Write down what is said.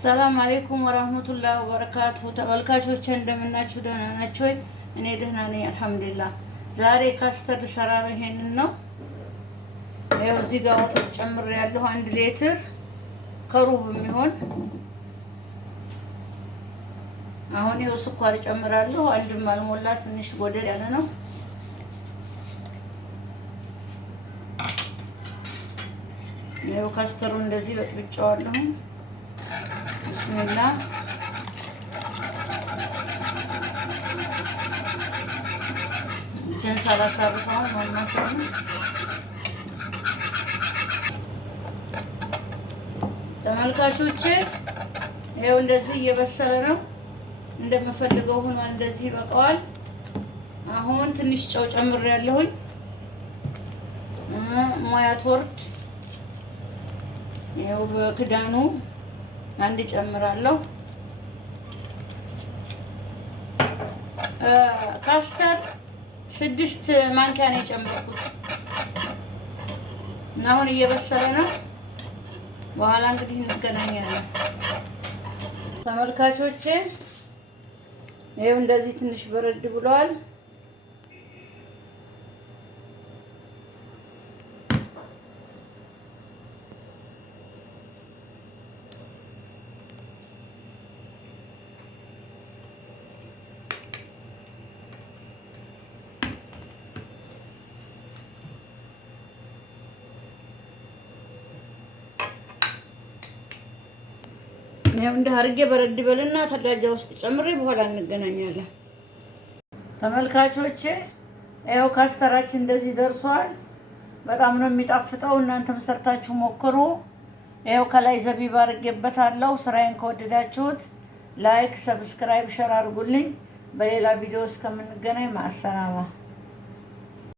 ሰላም አለይኩም ወራህመቱላሂ ወበረካቱ። ተመልካቾቼ እንደምናችሁ ደህና ናችሁ ወይ? እኔ ደህና ነኝ አልሐምዱሊላህ። ዛሬ ካስተርድ ሰራ ነው። ይሄንን ነው። ይኸው እዚህ ጋር ወተት ጨምሬያለሁ 1 ሊትር ከሩብ የሚሆን። አሁን ይኸው ስኳር ጨምራለሁ። አንድም አልሞላ ትንሽ ጎደል ያለ ነው። ይኸው ካስተሩ እንደዚህ በጥብጫዋለሁ። ብስሚላህ ሳላሳርፈው ማማሰል ተመልካቾቼ፣ ይኸው እንደዚህ እየበሰለ ነው። እንደምፈልገው ሆኗል። እንደዚህ ይበቃዋል። አሁን ትንሽ ጨው ጨምሬያለሁኝ። ሙያ ትወርድ ይኸው በክዳኑ አንድ ጨምራለሁ። ካስተር 6 ማንኪያ ነው የጨመርኩት እና አሁን እየበሰለ ነው። በኋላ እንግዲህ እንገናኛለን ተመልካቾቼ። ይኸው እንደዚህ ትንሽ በረድ ብሏል። ያው እንደ አርጌ በረድ በልና ተላጃ ውስጥ ጨምሬ በኋላ እንገናኛለን ተመልካቾቼ። ያው ካስተራችን እንደዚህ ደርሷል። በጣም ነው የሚጣፍጠው። እናንተም ሰርታችሁ ሞክሩ። ያው ከላይ ዘቢብ አርጌበታለሁ። ስራዬን ከወደዳችሁት ላይክ፣ ሰብስክራይብ፣ ሼር አድርጉልኝ። በሌላ ቪዲዮ እስከምንገናኝ ማሰላማ